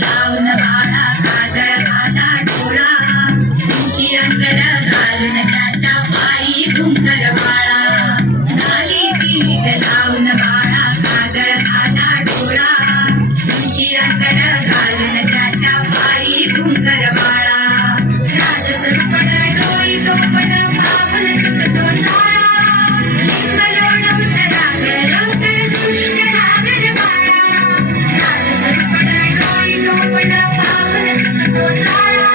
लावून बाळा काजळ घाला डोळा तुमची अंगड घालून त्याच्या पायी घुंगर बाळा नाली पीठ लावून बाळा काजळ घाला डोळा तुमची अंगड घालून त्याच्या पायी घुंगर बाळा राजसरपण डोई टोपण पावन सुटतो झाळा लिंगलोण उतरा लवकर दुष्ट लागल बाळा राजसरपण डोई टोपण पावन सुटतो झाळा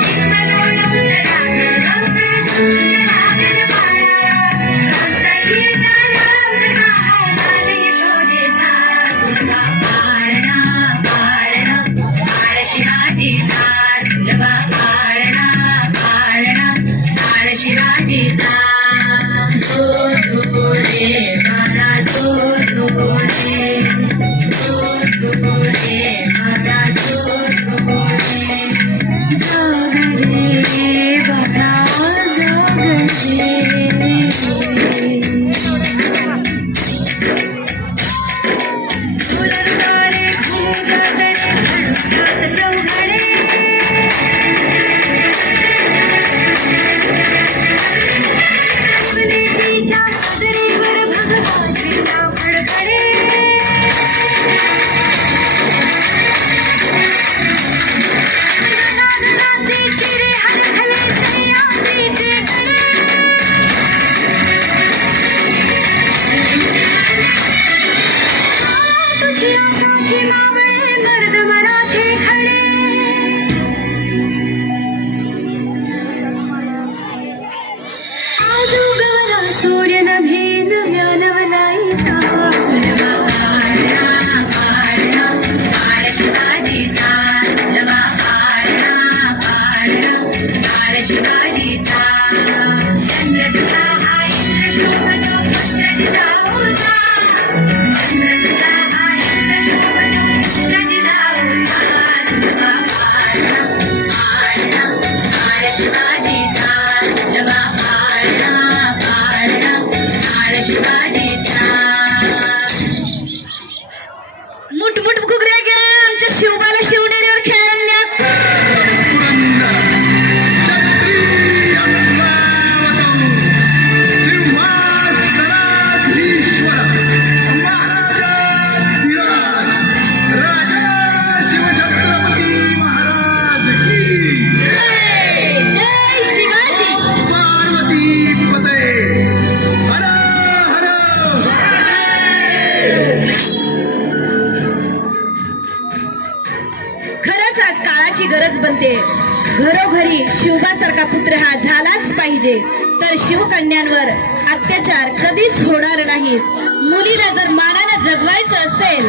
लिंगलोण उतरा लवकर दुष्ट लागल बाळा कौसल्येचा राम सहाय झाला यशोदेचा सुलभा पाळणा पाळणा बाळ शिवाजीचा सुलभा पाळणा पाळणा बाळ शिवाजीचा जो जो रे बाळा जो जो रे बाळा जो जो रे जाग रे बाळा जाग रे फुलरदारे फुलगडे घडतात चौघडे फुलेतीच्या सदरेवर भगवानचे नाव फडफडे नागनाचे चिरे हलहले सह्याद्रीचे गडे तुझी आसाकी मावळे मर्द मराठे खडे आजूगारा सूर्य नभेद व्यानवलाईचा सुलभा पाळणा पाळणा बाळ शिवाजीचा सुलभा पाळणा पाळणा बाळ शिवाजीचा चंद्र तुझा हा इंद्र शोभतो पुत्र जिजाऊचा चंद्र तुझा हा इंद्र शोभतो पुत्र जिजाऊचा सुलभा पाळणा पाळणा बाळ शिवाजीचा सुलभा पाळणा पाळणा बाळ शिवाजीचा मुठमुठ घुगऱ्या घ्या आमच्या शिवबाला शिवनेरीवर खेळण्यात जय शिवाजी खरंच आज काळाची गरज बनते घरोघरी शिवबासारखा पुत्र हा झालाच पाहिजे तर शिवकन्यांवर अत्याचार कधीच होणार नाहीत मुलीला जर मानानं जगवायचं असेल